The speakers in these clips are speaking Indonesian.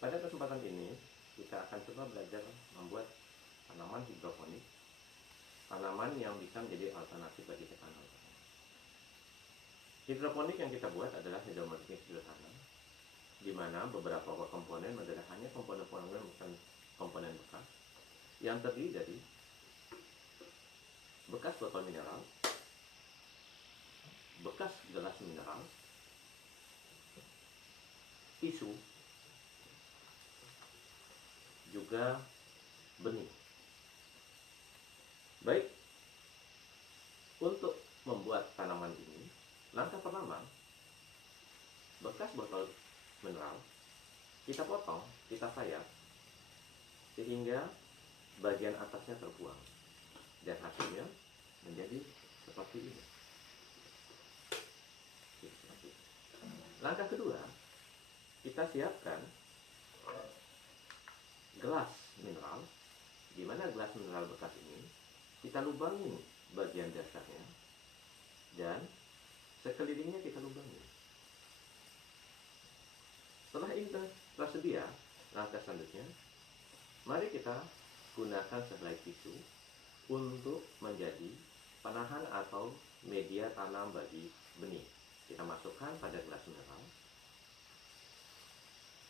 Pada kesempatan ini, kita akan coba belajar membuat tanaman hidroponik, tanaman yang bisa menjadi alternatif bagi tanaman. Hidroponik yang kita buat adalah hidroponik sederhana, di mana beberapa komponen adalah hanya komponen-komponen bukan komponen bekas yang terdiri dari bekas botol mineral, bekas gelas mineral, tisu, juga benih. Baik, untuk membuat tanaman ini, langkah pertama, bekas botol mineral kita potong, kita sayat sehingga bagian atasnya terbuang dan hasilnya menjadi seperti ini. Langkah kedua, kita siapkan gelas mineral, di mana gelas mineral bekas ini kita lubangi bagian dasarnya dan sekelilingnya kita lubangi. Setelah ini tersedia, langkah selanjutnya, mari kita gunakan sehelai tisu untuk menjadi penahan atau media tanam bagi benih. Kita masukkan pada gelas mineral.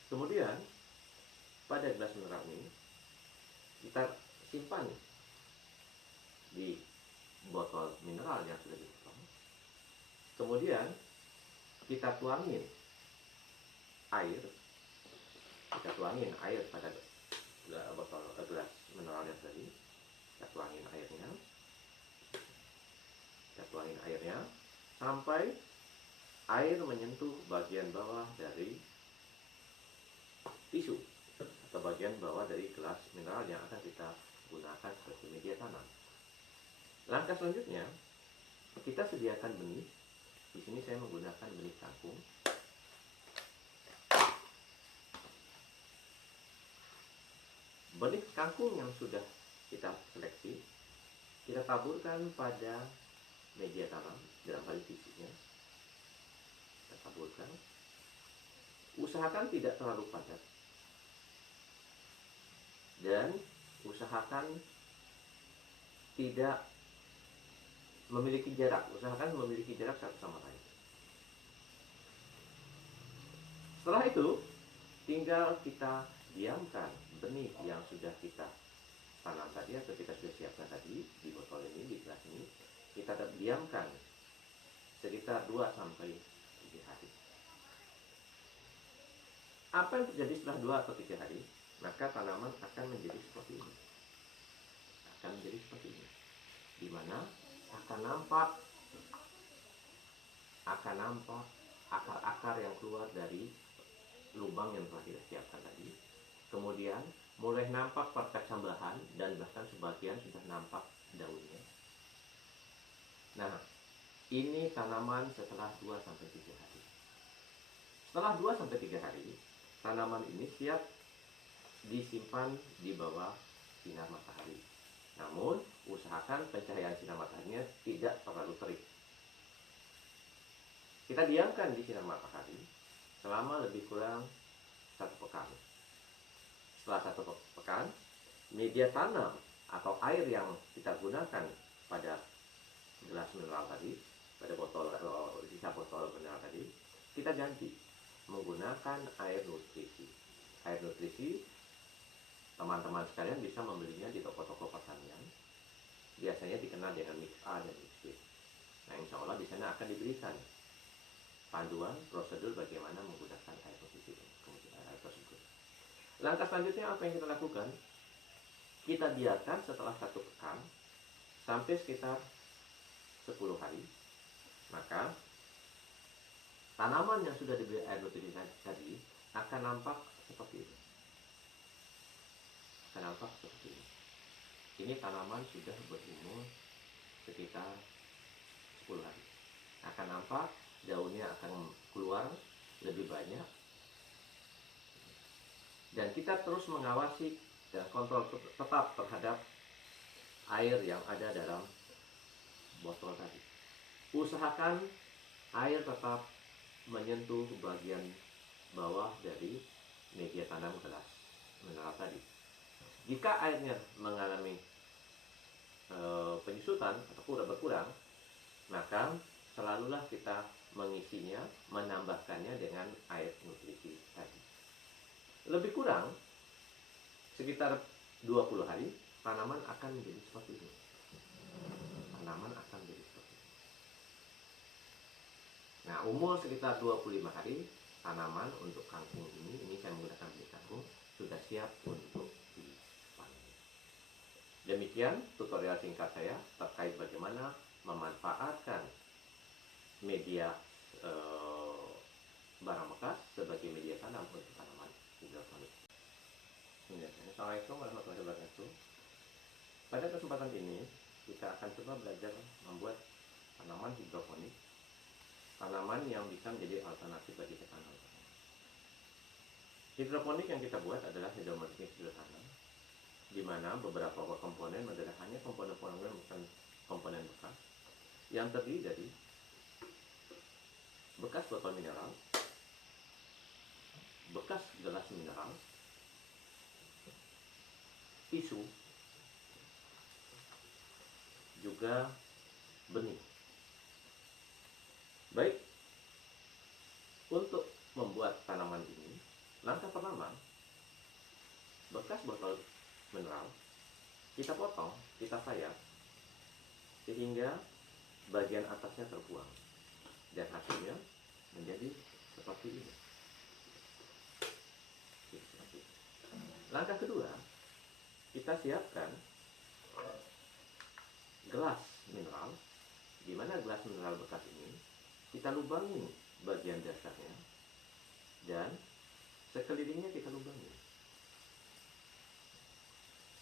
Kemudian pada gelas mineral ini kita simpan di botol mineral yang sudah dipotong. Kemudian kita tuangin air. Kita tuangin air pada botol gelas mineral yang tadi. Kita tuangin airnya. Kita tuangin airnya sampai air menyentuh bagian bawah dari tisu atau bagian bawah dari gelas mineral yang akan kita gunakan sebagai media tanam. Langkah selanjutnya, kita sediakan benih. Di sini saya menggunakan benih kangkung. Benih kangkung yang sudah kita seleksi, kita taburkan pada media tanam dalam hal tisunya. Kita taburkan. Usahakan tidak terlalu padat. Dan usahakan tidak memiliki jarak. Usahakan memiliki jarak satu sama lain. Setelah itu, tinggal kita diamkan benih yang sudah kita tanam tadi atau kita sudah siapkan tadi di botol ini, di gelas ini. Kita diamkan sekitar 2-3 hari. Apa yang terjadi setelah 2 atau 3 hari? Maka tanaman akan menjadi seperti ini. Akan menjadi seperti ini. Di mana akan nampak akar-akar yang keluar dari lubang yang telah kita siapkan tadi. Kemudian mulai nampak perkecambahan dan bahkan sebagian sudah nampak daunnya. Nah, ini tanaman setelah 2-3 hari. Setelah 2-3 hari, tanaman ini siap disimpan di bawah sinar matahari. Namun, usahakan pencahayaan sinar mataharinya tidak terlalu terik. Kita diamkan di sinar matahari selama lebih kurang 1 pekan. Setelah 1 pekan, media tanam atau air yang kita gunakan pada gelas mineral tadi, pada sisa botol mineral tadi, kita ganti menggunakan air nutrisi. Air nutrisi, teman-teman sekalian bisa membelinya di toko-toko pertanian. Biasanya dikenal dengan mix A dan mix B. Nah, insya Allah di sana akan diberikan panduan prosedur bagaimana menggunakan air nutrisi tersebut. Langkah selanjutnya apa yang kita lakukan? Kita biarkan setelah 1 pekan sampai sekitar 10 hari. Maka tanaman yang sudah diberi air nutrisi tadi akan nampak seperti ini. Akan nampak seperti ini. Ini tanaman sudah berumur sekitar 10 hari. Akan nampak daunnya akan keluar lebih banyak. Dan kita terus mengawasi dan kontrol tetap terhadap air yang ada dalam botol tadi. Usahakan air tetap menyentuh bagian bawah dari media tanam gelas mineral tadi. Jika airnya mengalami penyusutan atau berkurang, maka selalulah kita mengisinya, menambahkannya dengan air nutrisi tadi. Lebih kurang sekitar 20 hari, tanaman akan menjadi seperti ini. Tanaman akan menjadi seperti ini. Nah, umur sekitar 25 hari, tanaman untuk kangkung ini saya menggunakan benih kangkung, sudah siap untuk dipanen. Demikian tutorial singkat saya terkait bagaimana memanfaatkan media barang bekas sebagai media tanam untuk tanaman hidroponik. Assalamualaikum warahmatullahi wabarakatuh. Pada kesempatan ini kita akan coba belajar membuat tanaman hidroponik, tanaman yang bisa menjadi alternatif bagi tanaman. Hidroponik yang kita buat adalah hidroponik sederhana, di mana beberapa komponen adalah hanya komponen-komponen bukan komponen bekas yang terdiri dari bekas botol mineral, bekas gelas mineral, tisu, juga benih. Baik, untuk membuat tanaman ini, langkah pertama, bekas botol mineral kita potong, kita sayat sehingga bagian atasnya terbuang dan hasilnya menjadi seperti ini. Langkah kedua, kita siapkan gelas mineral, di mana gelas mineral bekas ini kita lubangi bagian dasarnya dan sekelilingnya kita lubangi.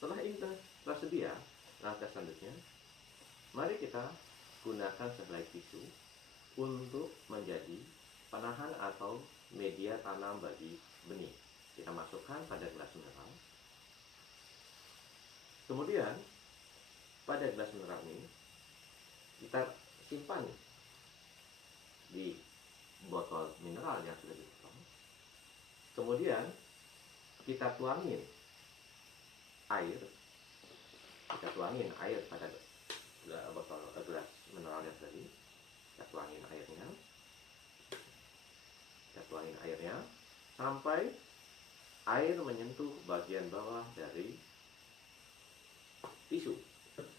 Setelah ini tersedia, langkah selanjutnya, mari kita gunakan sehelai tisu untuk menjadi penahan atau media tanam bagi benih. Kita masukkan pada gelas mineral. Kemudian pada gelas mineral ini kita simpan di botol mineral yang sudah dipotong. Kemudian kita tuangin air. Kita tuangin air pada botol gelas mineral yang tadi. Kita tuangin airnya. Kita tuangin airnya sampai air menyentuh bagian bawah dari tisu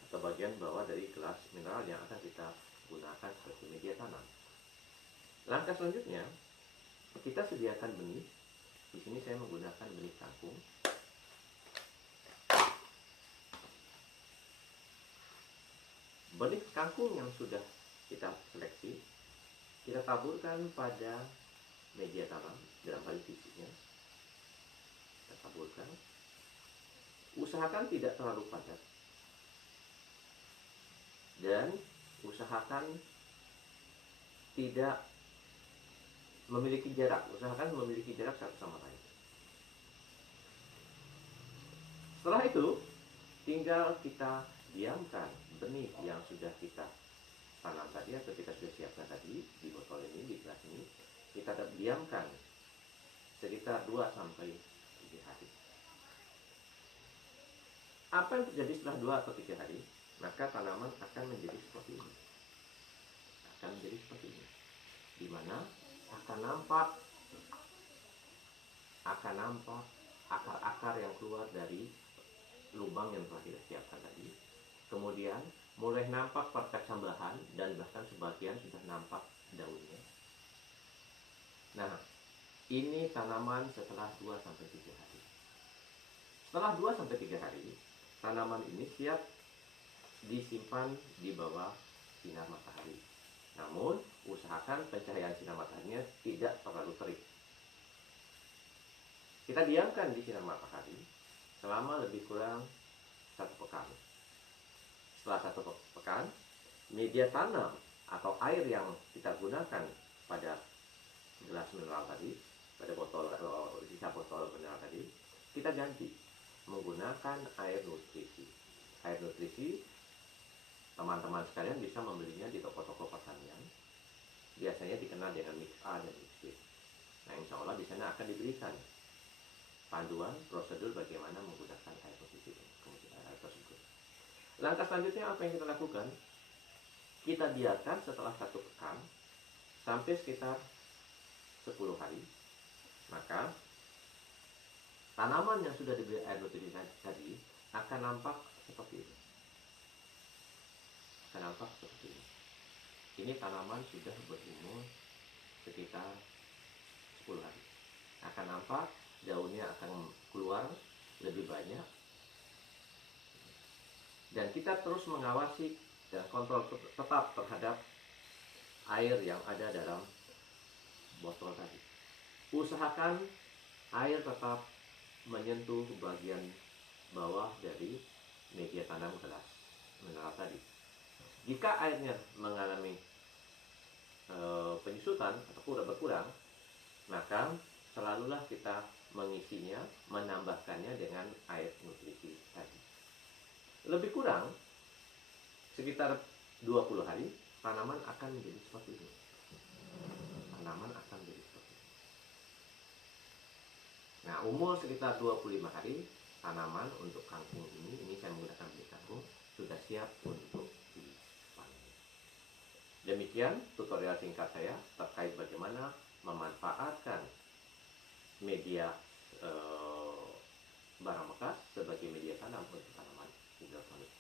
atau bagian bawah dari gelas mineral yang akan kita gunakan sebagai media tanam. Langkah selanjutnya, kita sediakan benih. Di sini saya menggunakan benih kangkung. Benih kangkung yang sudah kita seleksi, kita taburkan pada media tanam dalam hal tisunya. Kita taburkan. Usahakan tidak terlalu padat. Dan usahakan tidak memiliki jarak. Usahakan memiliki jarak satu sama lain. Setelah itu, tinggal kita diamkan benih yang sudah kita tanam tadi atau kita sudah siapkan tadi di botol ini, di gelas ini. Kita diamkan sekitar 2-3 hari. Apa yang terjadi setelah 2 atau 3 hari? Maka tanaman akan menjadi seperti ini. Akan menjadi seperti ini. Di mana akan nampak akar-akar yang keluar dari lubang yang telah kita siapkan tadi. Kemudian mulai nampak perkecambahan dan bahkan sebagian sudah nampak daunnya. Nah, ini tanaman setelah 2-3 hari. Setelah 2-3 hari, tanaman ini siap disimpan di bawah sinar matahari. Namun, usahakan pencahayaan sinar mataharinya tidak terlalu terik. Kita diamkan di sinar matahari selama lebih kurang 1 pekan. Setelah 1 pekan, media tanam atau air yang kita gunakan pada gelas mineral tadi, pada sisa botol mineral tadi, kita ganti menggunakan air nutrisi. Air nutrisi, teman-teman sekalian bisa membelinya di toko-toko pertanian. Biasanya dikenal dengan mix A dan mix B. Nah, insya Allah di sana akan diberikan panduan prosedur bagaimana menggunakan air positif tersebut. Langkah selanjutnya apa yang kita lakukan? Kita biarkan setelah 1 pekan sampai sekitar 10 hari, maka tanaman yang sudah diberi air nutrisi tadi akan nampak seperti ini. Akan nampak seperti ini. Ini tanaman sudah berumur sekitar 10 hari. Akan nampak daunnya akan keluar lebih banyak. Dan kita terus mengawasi dan kontrol tetap terhadap air yang ada dalam botol tadi. Usahakan air tetap menyentuh bagian bawah dari media tanam gelas mineral tadi. Jika airnya mengalami penyusutan atau berkurang, maka selalulah kita mengisinya, menambahkannya dengan air nutrisi tadi. Lebih kurang sekitar 20 hari, tanaman akan menjadi seperti ini. Tanaman akan menjadi seperti ini. Nah, umur sekitar 25 hari, tanaman untuk kangkung ini saya menggunakan bibit kangkung, sudah siap untuk dipanen. Demikian tutorial singkat saya terkait bagaimana memanfaatkan media barang bekas sebagai media tanam untuk tanaman hidroponik.